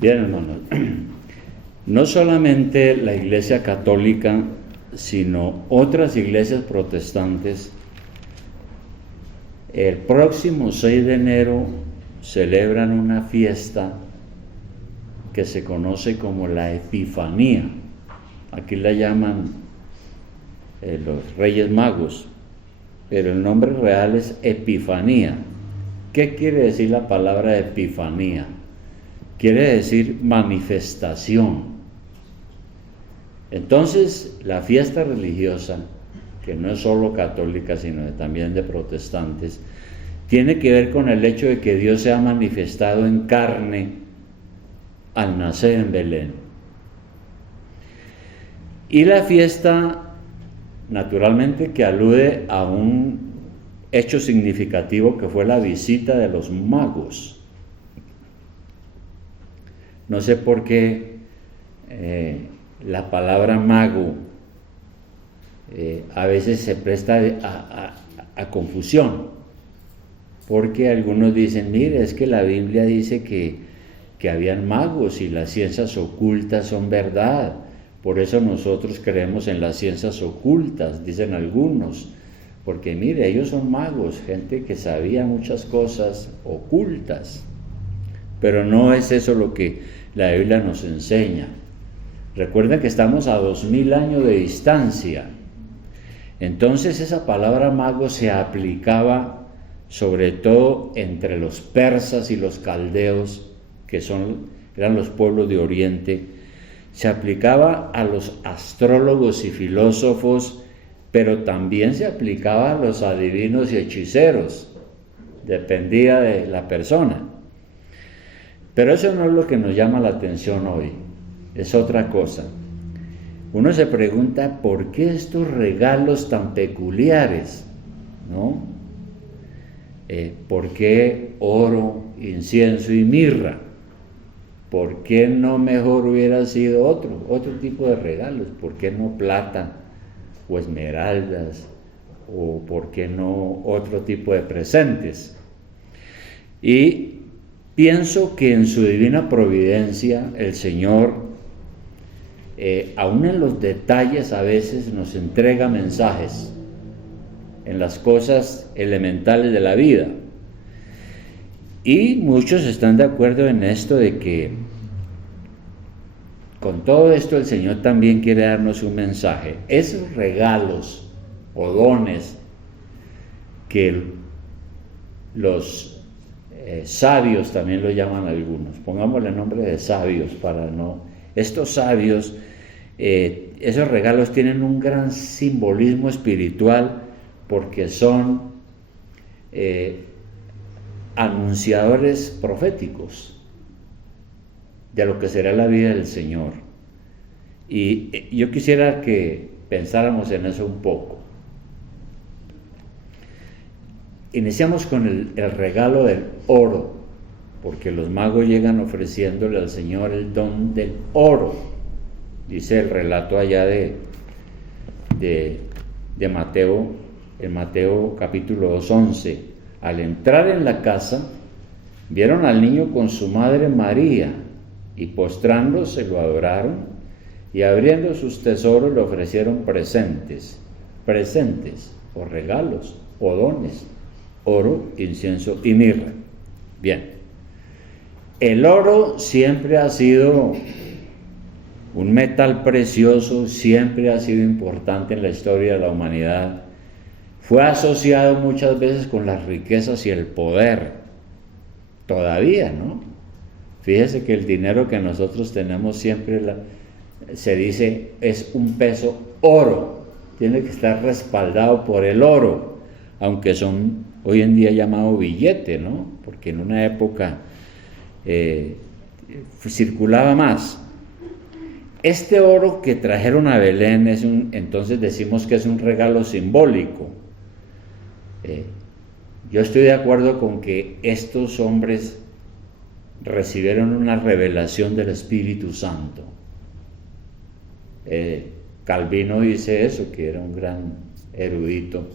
Bien, hermanos, no solamente la Iglesia Católica, sino otras iglesias protestantes, el próximo 6 de enero celebran una fiesta que se conoce como la Epifanía. Aquí la llaman los Reyes Magos, pero el nombre real es Epifanía. ¿Qué quiere decir la palabra Epifanía? Quiere decir manifestación. Entonces, la fiesta religiosa, que no es solo católica, sino también de protestantes, tiene que ver con el hecho de que Dios se ha manifestado en carne al nacer en Belén. Y la fiesta, naturalmente, que alude a un hecho significativo que fue la visita de los magos. No sé por qué la palabra mago a veces se presta a confusión, porque algunos dicen, mire, es que la Biblia dice que habían magos y las ciencias ocultas son verdad, por eso nosotros creemos en las ciencias ocultas, dicen algunos, porque mire, ellos son magos, gente que sabía muchas cosas ocultas, pero no es eso lo que la Biblia nos enseña. Recuerden que estamos a 2000 años de distancia. Entonces esa palabra mago se aplicaba sobre todo entre los persas y los caldeos, que eran los pueblos de Oriente. Se aplicaba a los astrólogos y filósofos, pero también se aplicaba a los adivinos y hechiceros. Dependía de la persona. Pero eso no es lo que nos llama la atención hoy, es otra cosa. Uno se pregunta, ¿por qué estos regalos tan peculiares? ¿No? ¿Por qué oro, incienso y mirra? ¿Por qué no mejor hubiera sido otro tipo de regalos? ¿Por qué no plata o esmeraldas? ¿O por qué no otro tipo de presentes? Y pienso que en su divina providencia el Señor, aún en los detalles a veces nos entrega mensajes, en las cosas elementales de la vida. Y muchos están de acuerdo en esto de que con todo esto el Señor también quiere darnos un mensaje. Esos regalos o dones que los sabios también lo llaman algunos, pongámosle el nombre de sabios para no... Estos sabios, esos regalos tienen un gran simbolismo espiritual porque son anunciadores proféticos de lo que será la vida del Señor. Y yo quisiera que pensáramos en eso un poco. Iniciamos con el regalo del oro, porque los magos llegan ofreciéndole al Señor el don del oro. Dice el relato allá de Mateo, en Mateo capítulo 2:11. Al entrar en la casa, vieron al niño con su madre María, y postrándose lo adoraron, y abriendo sus tesoros le ofrecieron presentes, o regalos, o dones, oro, incienso y mirra. Bien, el oro siempre ha sido un metal precioso, siempre ha sido importante en la historia de la humanidad. Fue asociado muchas veces con las riquezas y el poder, todavía, ¿no? Fíjese que el dinero que nosotros tenemos siempre se dice es un peso oro, tiene que estar respaldado por el oro, aunque son hoy en día llamado billete, ¿no? Porque en una época circulaba más. Este oro que trajeron a Belén entonces decimos que es un regalo simbólico. Yo estoy de acuerdo con que estos hombres recibieron una revelación del Espíritu Santo. Calvino dice eso, que era un gran erudito.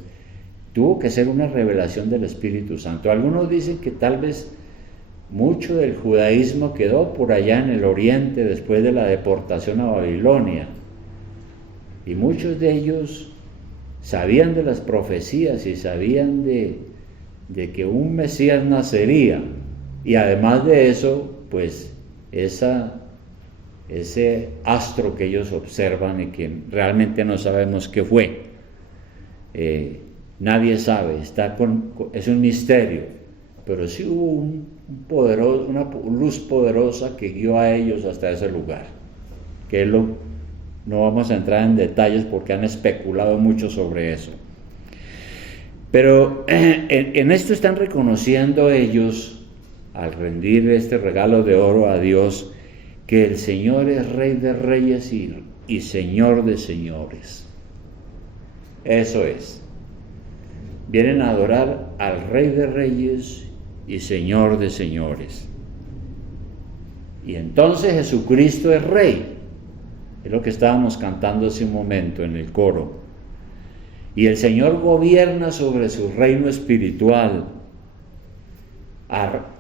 Tuvo que ser una revelación del Espíritu Santo. Algunos dicen que tal vez mucho del judaísmo quedó por allá en el oriente después de la deportación a Babilonia. Y muchos de ellos sabían de las profecías y sabían de que un Mesías nacería. Y además de eso, pues ese astro que ellos observan y que realmente no sabemos qué fue. Nadie sabe, es un misterio, pero sí hubo una luz poderosa que guió a ellos hasta ese lugar, no vamos a entrar en detalles porque han especulado mucho sobre eso. Pero en esto están reconociendo ellos, al rendir este regalo de oro a Dios, que el Señor es Rey de Reyes y Señor de Señores. Eso es. Vienen a adorar al Rey de Reyes y Señor de Señores. Y entonces Jesucristo es Rey. Es lo que estábamos cantando hace un momento en el coro. Y el Señor gobierna sobre su reino espiritual.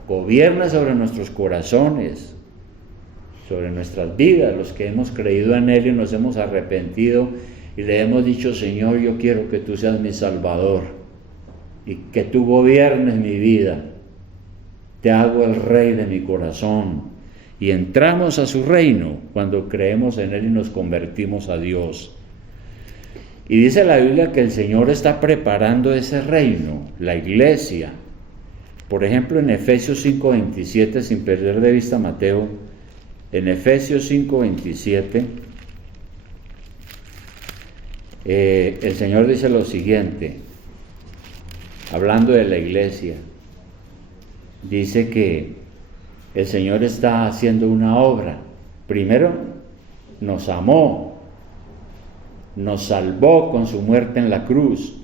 Gobierna sobre nuestros corazones, sobre nuestras vidas, los que hemos creído en Él y nos hemos arrepentido y le hemos dicho: Señor, yo quiero que tú seas mi Salvador y que tú gobiernes mi vida. Te hago el Rey de mi corazón. Y entramos a su reino cuando creemos en Él y nos convertimos a Dios. Y dice la Biblia que el Señor está preparando ese reino, la iglesia. Por ejemplo, en Efesios 5:27, sin perder de vista Mateo, en Efesios 5:27, el Señor dice lo siguiente, hablando de la iglesia, dice que el Señor está haciendo una obra. Primero, nos amó, nos salvó con su muerte en la cruz,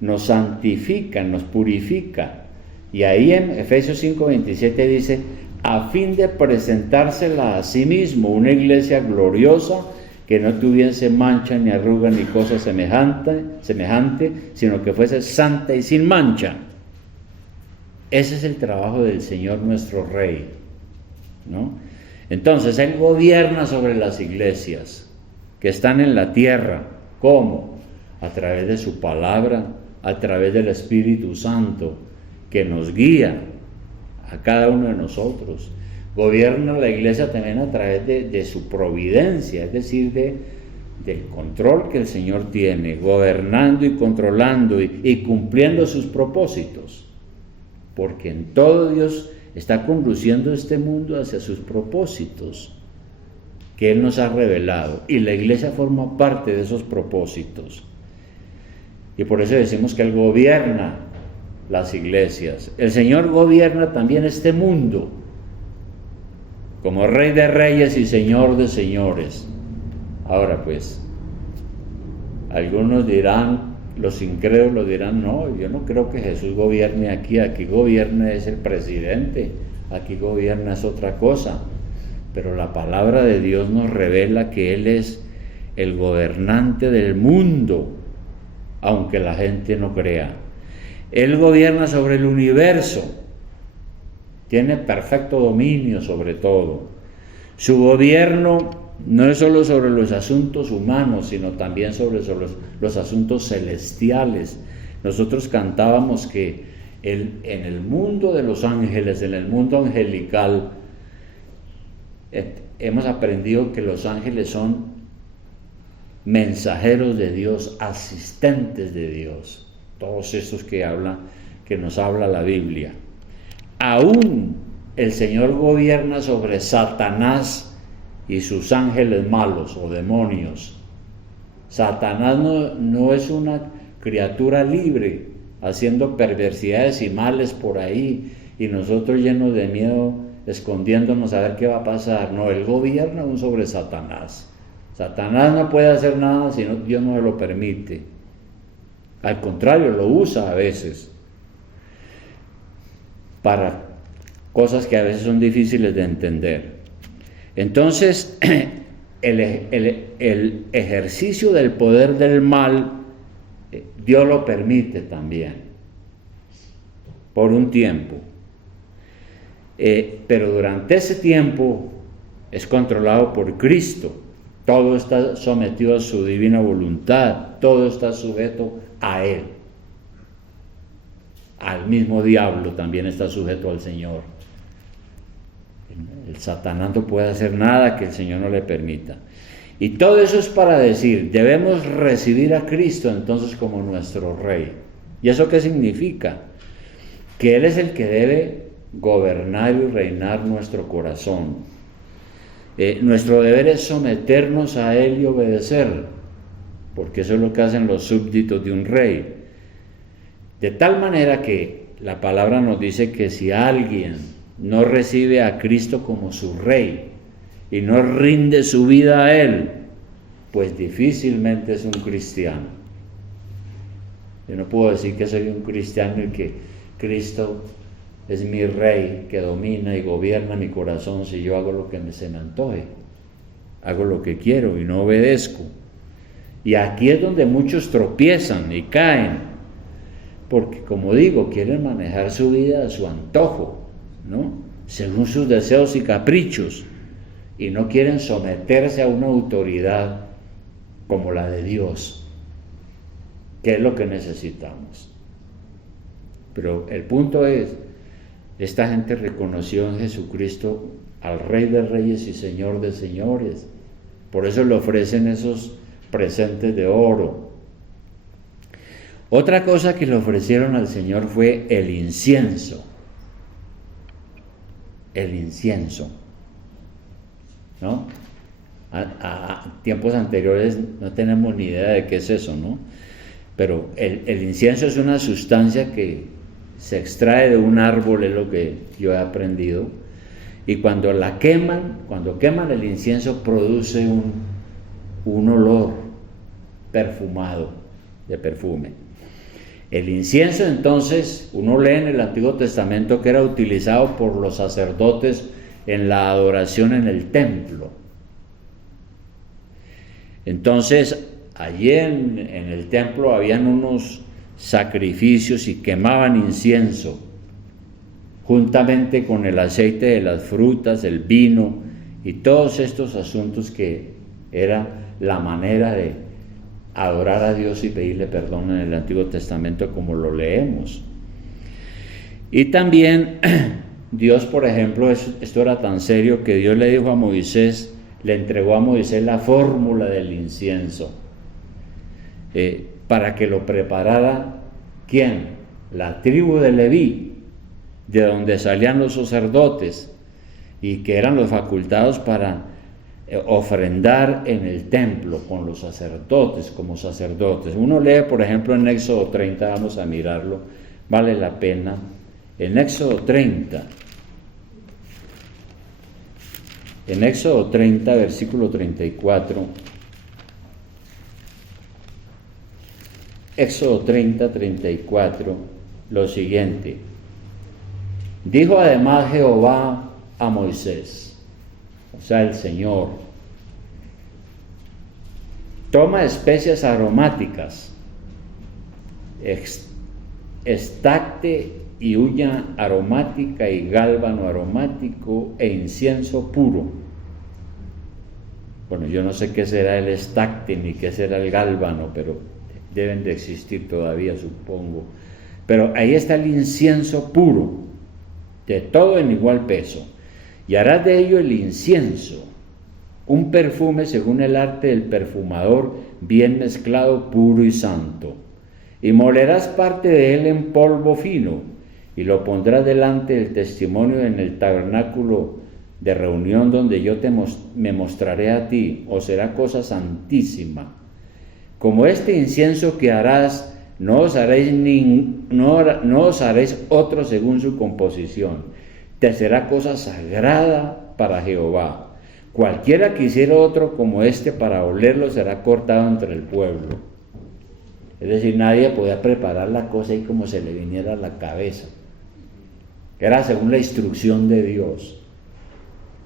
nos santifica, nos purifica. Y ahí en Efesios 5:27 dice: a fin de presentársela a sí mismo una iglesia gloriosa, que no tuviese mancha ni arruga ni cosa semejante, sino que fuese santa y sin mancha. Ese es el trabajo del Señor nuestro Rey, ¿no? Entonces Él gobierna sobre las iglesias que están en la tierra. ¿Cómo? A través de su palabra, a través del Espíritu Santo, que nos guía a cada uno de nosotros. Gobierna la iglesia también a través de su providencia, es decir, del control que el Señor tiene, gobernando y controlando y cumpliendo sus propósitos. Porque en todo Dios está conduciendo este mundo hacia sus propósitos que Él nos ha revelado, y la iglesia forma parte de esos propósitos. Y por eso decimos que Él gobierna las iglesias. El Señor gobierna también este mundo como Rey de Reyes y Señor de Señores. Ahora pues, algunos dirán, los incrédulos dirán: no, yo no creo que Jesús gobierne aquí gobierna es el presidente, aquí gobierna es otra cosa. Pero la palabra de Dios nos revela que Él es el gobernante del mundo, aunque la gente no crea. Él gobierna sobre el universo, tiene perfecto dominio sobre todo. Su gobierno no es solo sobre los asuntos humanos, sino también sobre los asuntos celestiales. Nosotros cantábamos que en el mundo de los ángeles, en el mundo angelical, hemos aprendido que los ángeles son mensajeros de Dios, asistentes de Dios. Todos estos que nos habla la Biblia. Aún el Señor gobierna sobre Satanás y sus ángeles malos o demonios. Satanás no es una criatura libre haciendo perversidades y males por ahí y nosotros llenos de miedo escondiéndonos a ver qué va a pasar. No, Él gobierna aún sobre Satanás. Satanás no puede hacer nada si Dios no se lo permite. Al contrario, lo usa a veces para cosas que a veces son difíciles de entender. Entonces, el ejercicio del poder del mal, Dios lo permite también, por un tiempo. pero durante ese tiempo es controlado por Cristo. Todo está sometido a su divina voluntad, todo está sujeto a Él. Al mismo diablo también está sujeto al Señor. El Satanás no puede hacer nada que el Señor no le permita. Y todo eso es para decir, debemos recibir a Cristo entonces como nuestro Rey. ¿Y eso qué significa? Que Él es el que debe gobernar y reinar nuestro corazón. Nuestro deber es someternos a Él y obedecer, porque eso es lo que hacen los súbditos de un rey. De tal manera que la palabra nos dice que si alguien no recibe a Cristo como su Rey y no rinde su vida a Él, pues difícilmente es un cristiano. Yo no puedo decir que soy un cristiano y que Cristo es mi Rey que domina y gobierna mi corazón si yo hago lo que se me antoje, hago lo que quiero y no obedezco. Y aquí es donde muchos tropiezan y caen, porque como digo, quieren manejar su vida a su antojo, ¿no? Según sus deseos y caprichos, y no quieren someterse a una autoridad como la de Dios, que es lo que necesitamos. Pero el punto es, esta gente reconoció en Jesucristo al Rey de Reyes y Señor de Señores. Por eso le ofrecen esos presentes de oro. Otra cosa que le ofrecieron al Señor fue el incienso. El incienso, ¿no? A tiempos anteriores no tenemos ni idea de qué es eso, ¿no? Pero el incienso es una sustancia que se extrae de un árbol, es lo que yo he aprendido, y cuando queman el incienso produce un olor perfumado, de perfume. El incienso entonces, uno lee en el Antiguo Testamento que era utilizado por los sacerdotes en la adoración en el templo. Entonces, allí en el templo habían unos sacrificios y quemaban incienso juntamente con el aceite de las frutas, el vino y todos estos asuntos que era la manera de adorar a Dios y pedirle perdón en el Antiguo Testamento como lo leemos. Y también Dios, por ejemplo, esto era tan serio que Dios le dijo a Moisés, le entregó a Moisés la fórmula del incienso, para que lo preparara, ¿quién? La tribu de Leví, de donde salían los sacerdotes y que eran los facultados para ofrendar en el templo con los sacerdotes, como sacerdotes. Uno lee, por ejemplo, en Éxodo 30, vamos a mirarlo, vale la pena. En Éxodo 30, versículo 34, Éxodo 30, 34, lo siguiente: dijo además Jehová a Moisés, o sea, el Señor, toma especias aromáticas, estacte y uña aromática y gálbano aromático e incienso puro. Bueno, yo no sé qué será el estacte ni qué será el gálbano, pero deben de existir todavía, supongo. Pero ahí está el incienso puro, de todo en igual peso. Y harás de ello el incienso, un perfume según el arte del perfumador, bien mezclado, puro y santo. Y molerás parte de él en polvo fino, y lo pondrás delante del testimonio en el tabernáculo de reunión donde yo me mostraré a ti, o será cosa santísima. Como este incienso que harás, no os haréis otro según su composición, te será cosa sagrada para Jehová. Cualquiera que hiciera otro como este para olerlo será cortado entre el pueblo. Es decir, nadie podía preparar la cosa y como se le viniera a la cabeza. Era según la instrucción de Dios,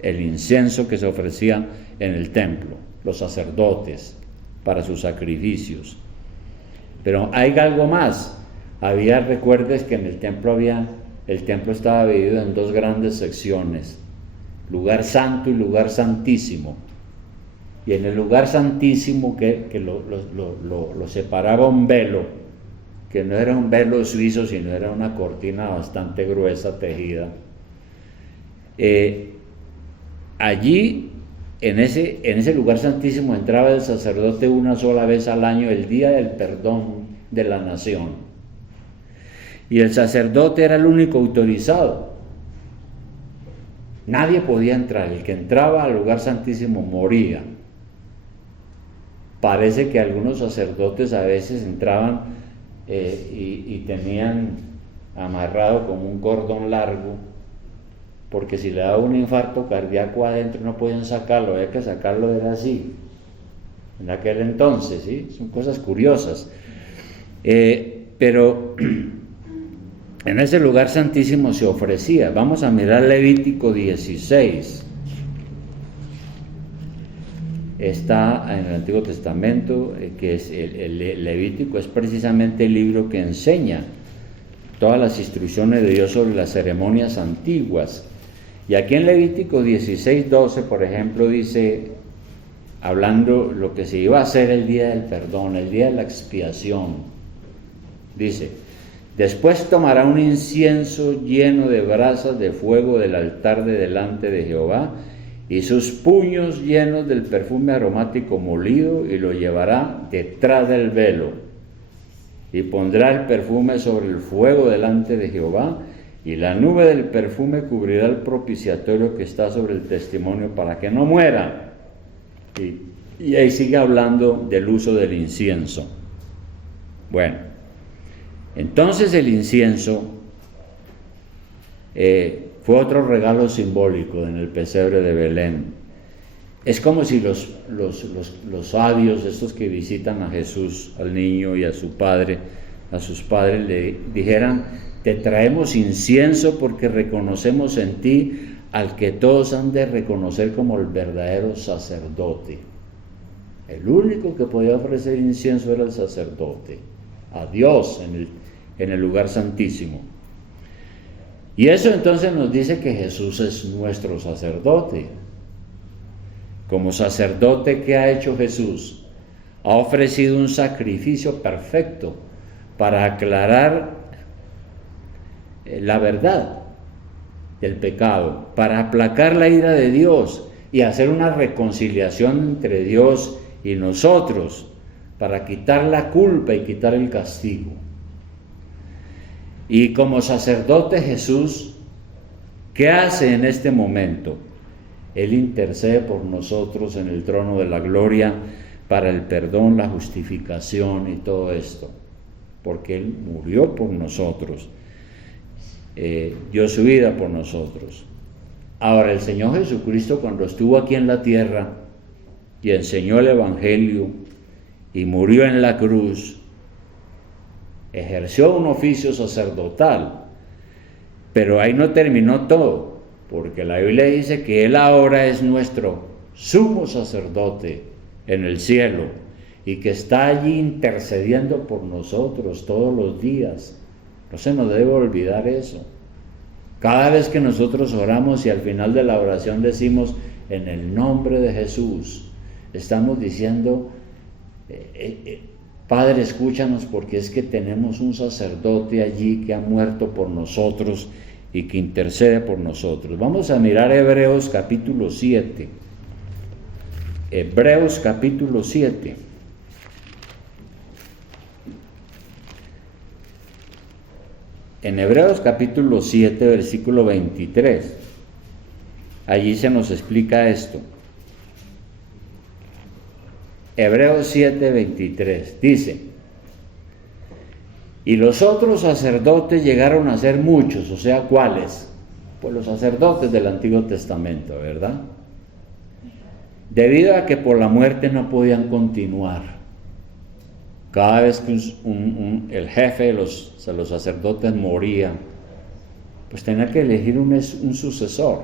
el incienso que se ofrecía en el templo, los sacerdotes, para sus sacrificios. Pero hay algo más. Recuerdes que en el templo había el templo estaba dividido en dos grandes secciones, lugar santo y lugar santísimo. Y en el lugar santísimo que lo separaba un velo, que no era un velo suizo, sino era una cortina bastante gruesa tejida. Allí, en ese lugar santísimo, entraba el sacerdote una sola vez al año, el día del perdón de la nación. Y el sacerdote era el único autorizado. Nadie podía entrar. El que entraba al lugar santísimo moría. Parece que algunos sacerdotes a veces entraban y tenían amarrado como un cordón largo, porque si le daba un infarto cardíaco adentro no podían sacarlo, había que sacarlo, era así, en aquel entonces, ¿sí? Son cosas curiosas. Pero en ese lugar santísimo se ofrecía. Vamos a mirar Levítico 16. Está en el Antiguo Testamento, que es el Levítico es precisamente el libro que enseña todas las instrucciones de Dios sobre las ceremonias antiguas. Y aquí en Levítico 16:12, por ejemplo, dice, hablando lo que se iba a hacer el día del perdón, el día de la expiación, dice: después tomará un incienso lleno de brasas de fuego del altar de delante de Jehová, y sus puños llenos del perfume aromático molido, y lo llevará detrás del velo, y pondrá el perfume sobre el fuego delante de Jehová, y la nube del perfume cubrirá el propiciatorio que está sobre el testimonio, para que no muera. Y ahí sigue hablando del uso del incienso. Bueno, entonces el incienso fue otro regalo simbólico en el pesebre de Belén. Es como si los sabios, estos que visitan a Jesús, al niño y a sus padres, le dijeran: te traemos incienso porque reconocemos en ti al que todos han de reconocer como el verdadero sacerdote. El único que podía ofrecer incienso era el sacerdote, a Dios en el lugar santísimo. Y eso entonces nos dice que Jesús es nuestro sacerdote. Como sacerdote, ¿qué ha hecho Jesús? Ha ofrecido un sacrificio perfecto para aclarar la verdad del pecado, para aplacar la ira de Dios y hacer una reconciliación entre Dios y nosotros, para quitar la culpa y quitar el castigo. Y como sacerdote Jesús, ¿qué hace en este momento? Él intercede por nosotros en el trono de la gloria para el perdón, la justificación y todo esto, porque Él murió por nosotros, dio su vida por nosotros. Ahora, el Señor Jesucristo, cuando estuvo aquí en la tierra y enseñó el Evangelio y murió en la cruz, ejerció un oficio sacerdotal, pero ahí no terminó todo, porque la Biblia dice que Él ahora es nuestro sumo sacerdote en el cielo y que está allí intercediendo por nosotros todos los días. No se nos debe olvidar eso. Cada vez que nosotros oramos y al final de la oración decimos: en el nombre de Jesús, estamos diciendo: Padre, escúchanos, porque es que tenemos un sacerdote allí que ha muerto por nosotros y que intercede por nosotros. Vamos a mirar Hebreos capítulo 7. Hebreos capítulo 7. En Hebreos capítulo 7, versículo 23, allí se nos explica esto. Hebreos 7, 23, dice: y los otros sacerdotes llegaron a ser muchos, o sea, ¿cuáles? Pues los sacerdotes del Antiguo Testamento, ¿verdad? Debido a que por la muerte no podían continuar. Cada vez que el jefe de los sacerdotes moría, pues tenía que elegir un sucesor.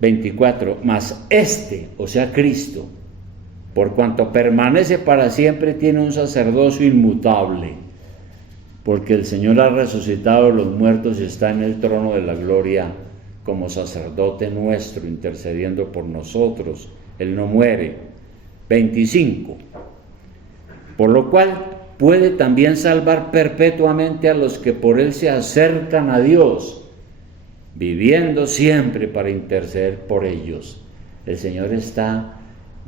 24, mas este, o sea, Cristo, por cuanto permanece para siempre, tiene un sacerdocio inmutable. porque el Señor ha resucitado de los muertos y está en el trono de la gloria como sacerdote nuestro, intercediendo por nosotros. Él no muere. 25. Por lo cual puede también salvar perpetuamente a los que por Él se acercan a Dios, viviendo siempre para interceder por ellos. El Señor está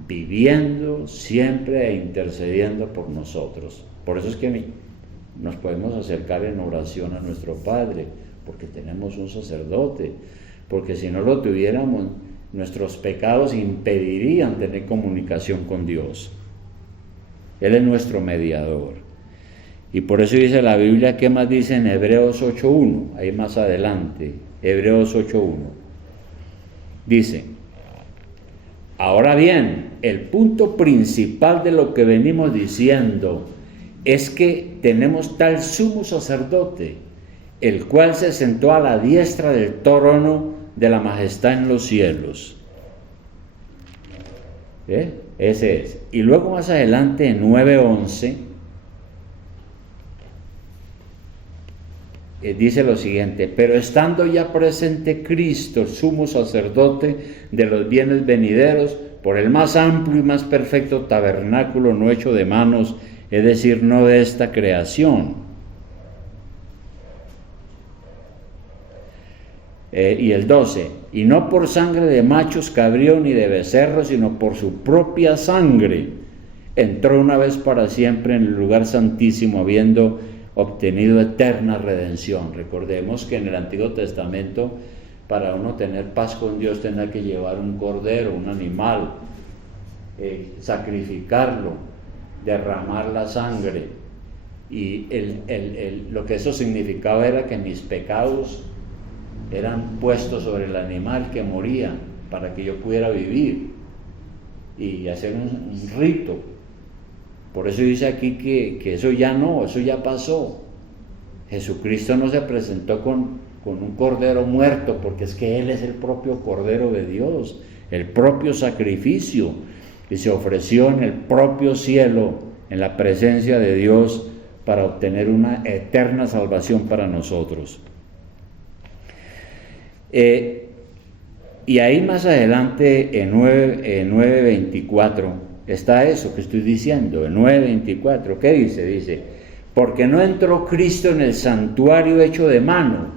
viviendo siempre e intercediendo por nosotros. Por eso es que nos podemos acercar en oración a nuestro Padre, porque tenemos un sacerdote, porque si no lo tuviéramos, nuestros pecados impedirían tener comunicación con Dios. Él es nuestro mediador. Y por eso dice la Biblia, ¿qué más dice en Hebreos 8.1? Ahí más adelante, Hebreos 8.1. Dice: ahora bien, el punto principal de lo que venimos diciendo es que tenemos tal sumo sacerdote, el cual se sentó a la diestra del trono de la majestad en los cielos. Ese es. Y luego más adelante en 9:11 dice lo siguiente: pero estando ya presente Cristo, sumo sacerdote de los bienes venideros, por el más amplio y más perfecto tabernáculo no hecho de manos, es decir, no de esta creación. Y el 12, y no por sangre de machos cabrío ni de becerros, sino por su propia sangre, entró una vez para siempre en el lugar santísimo, habiendo obtenido eterna redención. Recordemos que en el Antiguo Testamento, para uno tener paz con Dios, tenía que llevar un cordero, un animal, sacrificarlo, derramar la sangre, y lo que eso significaba era que mis pecados eran puestos sobre el animal que moría para que yo pudiera vivir, y hacer un rito. Por eso dice aquí que eso ya no, eso ya pasó. Jesucristo no se presentó con un cordero muerto, porque es que Él es el propio Cordero de Dios, el propio sacrificio, y se ofreció en el propio cielo, en la presencia de Dios, para obtener una eterna salvación para nosotros. Y ahí más adelante en 9:24 está eso que estoy diciendo. En 9:24, ¿qué dice? Dice: porque no entró Cristo en el santuario hecho de mano,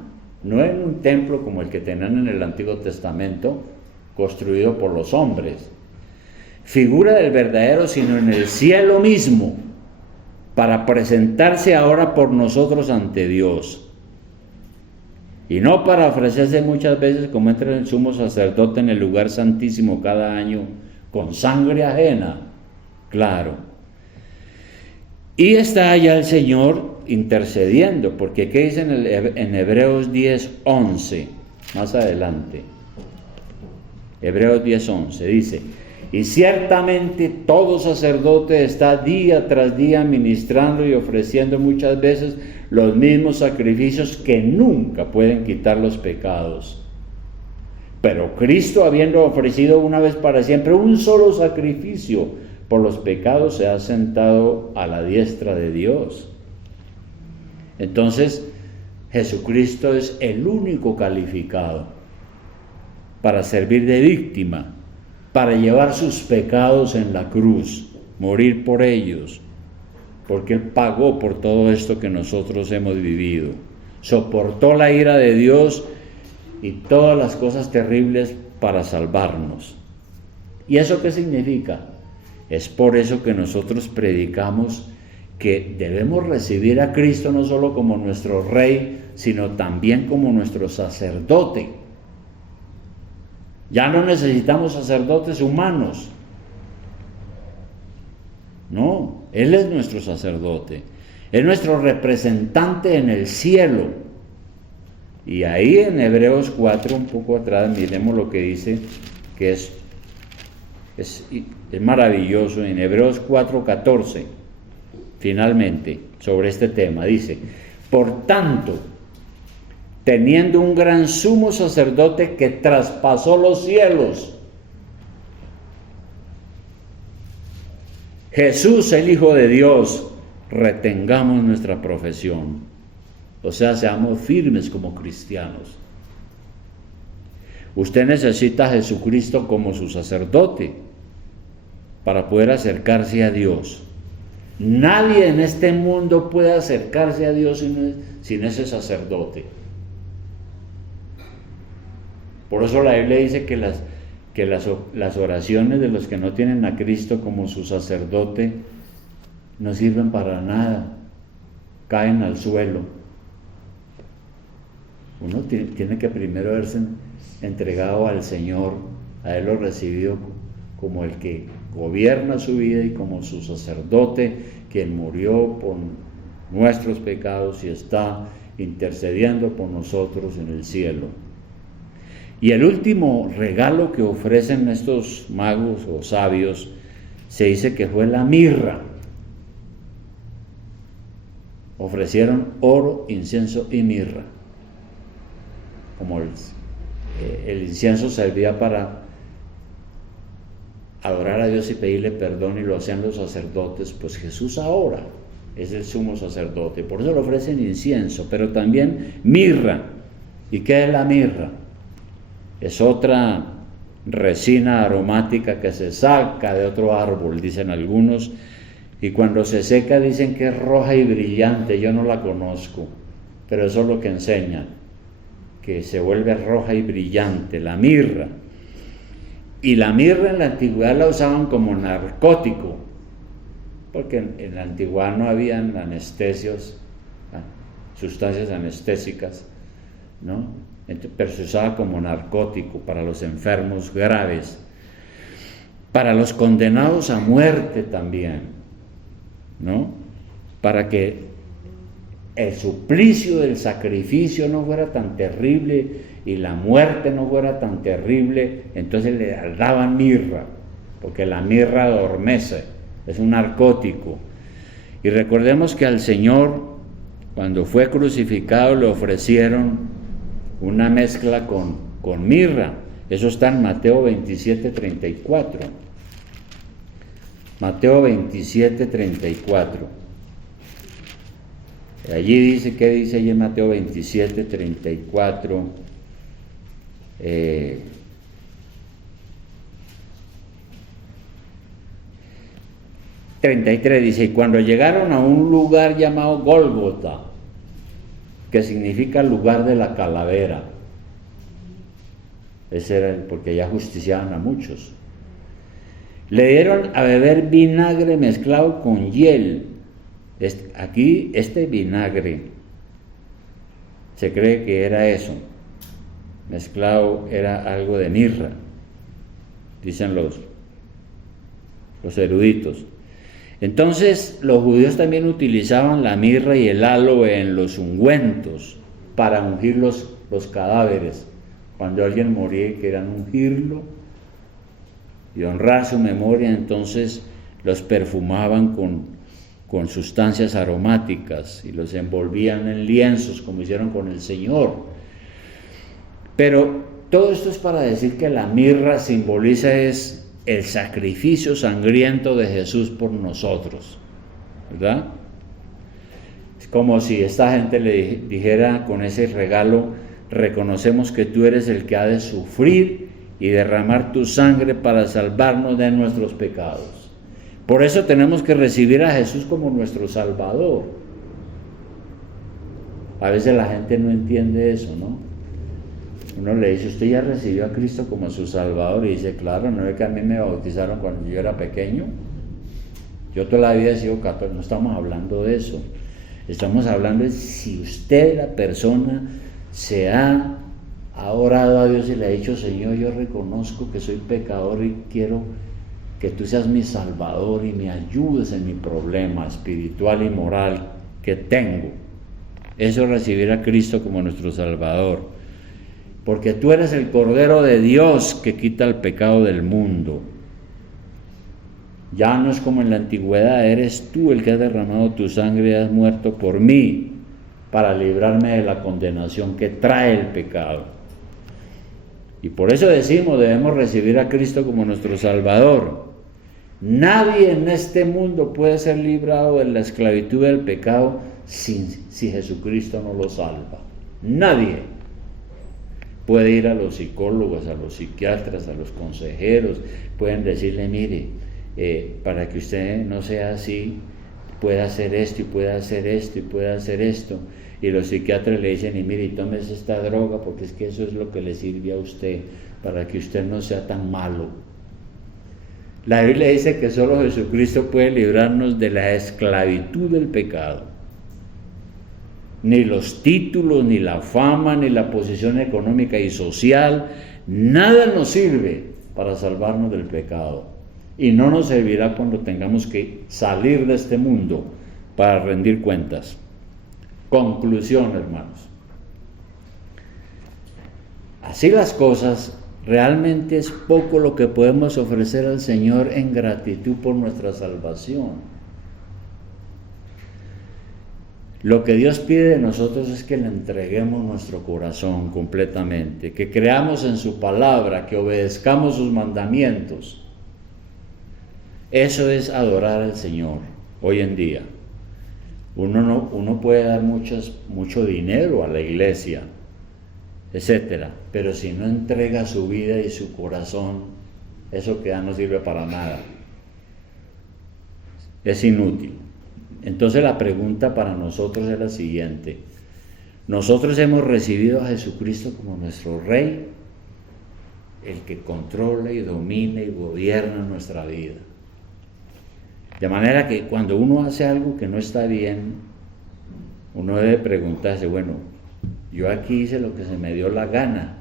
no en un templo como el que tenían en el Antiguo Testamento, construido por los hombres, figura del verdadero, sino en el cielo mismo, para presentarse ahora por nosotros ante Dios. Y no para ofrecerse muchas veces como entra el sumo sacerdote en el lugar santísimo cada año, con sangre ajena, claro. Y está allá el Señor intercediendo, porque ¿qué dice en Hebreos 10:11? Más adelante. Hebreos 10:11 dice: y ciertamente todo sacerdote está día tras día ministrando y ofreciendo muchas veces los mismos sacrificios que nunca pueden quitar los pecados. Pero Cristo, habiendo ofrecido una vez para siempre un solo sacrificio por los pecados, se ha sentado a la diestra de Dios. Entonces, Jesucristo es el único calificado para servir de víctima, para llevar sus pecados en la cruz, morir por ellos, porque Él pagó por todo esto que nosotros hemos vivido. Soportó la ira de Dios y todas las cosas terribles para salvarnos. ¿Y eso qué significa? Es por eso que nosotros predicamos que debemos recibir a Cristo no solo como nuestro Rey, sino también como nuestro sacerdote. Ya no necesitamos sacerdotes humanos. No, Él es nuestro sacerdote, es nuestro representante en el cielo. Y ahí en Hebreos 4, un poco atrás, miremos lo que dice, que es maravilloso. En Hebreos 4:14, finalmente, sobre este tema, dice: por tanto, teniendo un gran sumo sacerdote que traspasó los cielos, Jesús, el Hijo de Dios, retengamos nuestra profesión. O sea, seamos firmes como cristianos. Usted necesita a Jesucristo como su sacerdote para poder acercarse a Dios. Nadie en este mundo puede acercarse a Dios sin ese sacerdote. Por eso la Biblia dice que las oraciones de los que no tienen a Cristo como su sacerdote no sirven para nada, caen al suelo. Uno tiene que primero haberse entregado al Señor, haberlo recibido como el que gobierna su vida y como su sacerdote, quien murió por nuestros pecados y está intercediendo por nosotros en el cielo. Y el último regalo que ofrecen estos magos o sabios se dice que fue la mirra. Ofrecieron oro, incienso y mirra. Como el incienso servía para adorar a Dios y pedirle perdón, y lo hacían los sacerdotes, pues Jesús ahora es el sumo sacerdote, por eso le ofrecen incienso, pero también mirra. ¿Y qué es la mirra? Es otra resina aromática que se saca de otro árbol, dicen algunos, y cuando se seca dicen que es roja y brillante. Yo no la conozco, pero eso es lo que enseñan, que se vuelve roja y brillante, la mirra. Y la mirra en la antigüedad la usaban como narcótico, porque en la antigüedad no habían anestesios, sustancias anestésicas, ¿no? Pero se usaba como narcótico para los enfermos graves, para los condenados a muerte también, ¿no? Para que el suplicio del sacrificio no fuera tan terrible y la muerte no fuera tan terrible, entonces le daban mirra, porque la mirra adormece, es un narcótico. Y recordemos que al Señor, cuando fue crucificado, le ofrecieron una mezcla con mirra. Eso está en Mateo 27:34. Mateo 27:34. Allí dice, ¿qué dice allí en Mateo 27:34? 33 dice: y cuando llegaron a un lugar llamado Gólgota, que significa lugar de la calavera, ese era porque ya justiciaban a muchos, le dieron a beber vinagre mezclado con hiel. Aquí este vinagre se cree que era eso, mezclado, era algo de mirra, dicen los eruditos. Entonces los judíos también utilizaban la mirra y el aloe en los ungüentos para ungir los cadáveres. Cuando alguien moría y querían ungirlo y honrar su memoria, entonces los perfumaban con sustancias aromáticas y los envolvían en lienzos, como hicieron con el Señor. Pero todo esto es para decir que la mirra simboliza el sacrificio sangriento de Jesús por nosotros, ¿verdad? Es como si esta gente le dijera con ese regalo: reconocemos que tú eres el que ha de sufrir y derramar tu sangre para salvarnos de nuestros pecados. Por eso tenemos que recibir a Jesús como nuestro Salvador. A veces la gente no entiende eso, ¿no? Uno le dice: ¿usted ya recibió a Cristo como su Salvador? Y dice: claro, ¿no es que a mí me bautizaron cuando yo era pequeño? Yo toda la vida he sido católico. No estamos hablando de eso. Estamos hablando de si usted, la persona, se ha orado a Dios y le ha dicho: Señor, yo reconozco que soy pecador y quiero que tú seas mi Salvador y me ayudes en mi problema espiritual y moral que tengo. Eso es recibir a Cristo como nuestro Salvador. Porque tú eres el Cordero de Dios que quita el pecado del mundo. Ya no es como en la antigüedad, eres tú el que has derramado tu sangre y has muerto por mí para librarme de la condenación que trae el pecado. Y por eso decimos, debemos recibir a Cristo como nuestro Salvador. Nadie en este mundo puede ser librado de la esclavitud del pecado si Jesucristo no lo salva. Nadie puede ir a los psicólogos, a los psiquiatras, a los consejeros, pueden decirle, mire, para que usted no sea así, puede hacer esto y puede hacer esto y puede hacer esto. Y los psiquiatras le dicen, y mire, tómese esta droga porque es que eso es lo que le sirve a usted, para que usted no sea tan malo. La Biblia dice que solo Jesucristo puede librarnos de la esclavitud del pecado. Ni los títulos, ni la fama, ni la posición económica y social, nada nos sirve para salvarnos del pecado. Y no nos servirá cuando tengamos que salir de este mundo para rendir cuentas. Conclusión, hermanos. Así las cosas, realmente es poco lo que podemos ofrecer al Señor en gratitud por nuestra salvación. Lo que Dios pide de nosotros es que le entreguemos nuestro corazón completamente, que creamos en su palabra, que obedezcamos sus mandamientos. Eso es adorar al Señor hoy en día. Uno puede dar mucho dinero a la iglesia, etcétera, pero si no entrega su vida y su corazón, eso que da no sirve para nada. Es inútil. Entonces la pregunta para nosotros es la siguiente: ¿nosotros hemos recibido a Jesucristo como nuestro Rey, el que controla y domina y gobierna nuestra vida? De manera que cuando uno hace algo que no está bien, uno debe preguntarse, bueno, yo aquí hice lo que se me dio la gana,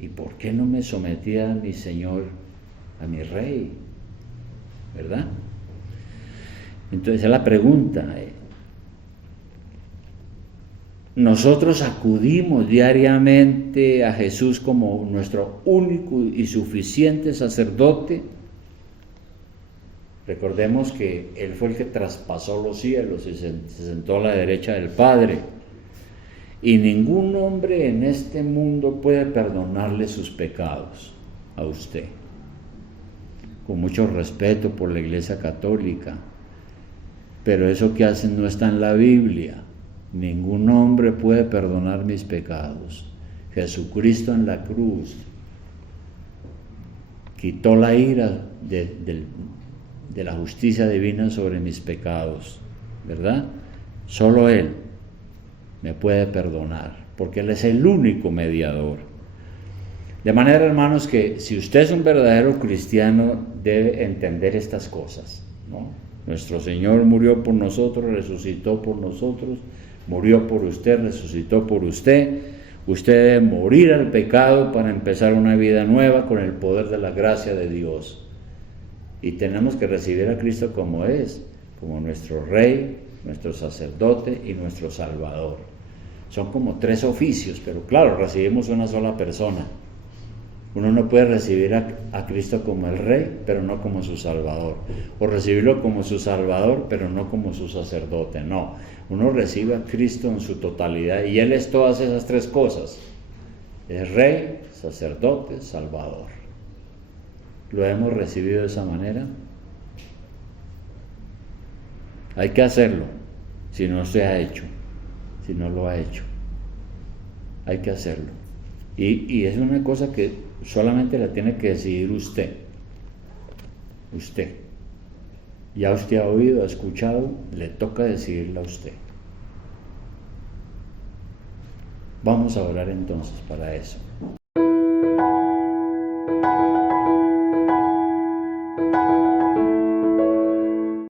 ¿y por qué no me sometí a mi Señor, a mi Rey? ¿Verdad? Entonces es la pregunta. Nosotros acudimos diariamente a Jesús como nuestro único y suficiente sacerdote. Recordemos que Él fue el que traspasó los cielos y se sentó a la derecha del Padre. Y ningún hombre en este mundo puede perdonarle sus pecados a usted. Con mucho respeto por la Iglesia Católica. Pero eso que hacen no está en la Biblia. Ningún hombre puede perdonar mis pecados. Jesucristo en la cruz quitó la ira de la justicia divina sobre mis pecados, ¿verdad? Solo Él me puede perdonar, porque Él es el único mediador. De manera, hermanos, que si usted es un verdadero cristiano, debe entender estas cosas, ¿no? Nuestro Señor murió por nosotros, resucitó por nosotros, murió por usted, resucitó por usted. Usted debe morir al pecado para empezar una vida nueva con el poder de la gracia de Dios. Y tenemos que recibir a Cristo como es, como nuestro Rey, nuestro sacerdote y nuestro Salvador. Son como tres oficios, pero claro, recibimos una sola persona. Uno no puede recibir a Cristo como el Rey, pero no como su Salvador. O recibirlo como su Salvador, pero no como su sacerdote. No, uno recibe a Cristo en su totalidad y Él es todas esas tres cosas. Es Rey, sacerdote, Salvador. ¿Lo hemos recibido de esa manera? Hay que hacerlo, si no se ha hecho, si no lo ha hecho. Hay que hacerlo. Y es una cosa que solamente la tiene que decidir usted. Usted. Ya usted ha oído, ha escuchado, le toca decidirla a usted. Vamos a orar entonces para eso.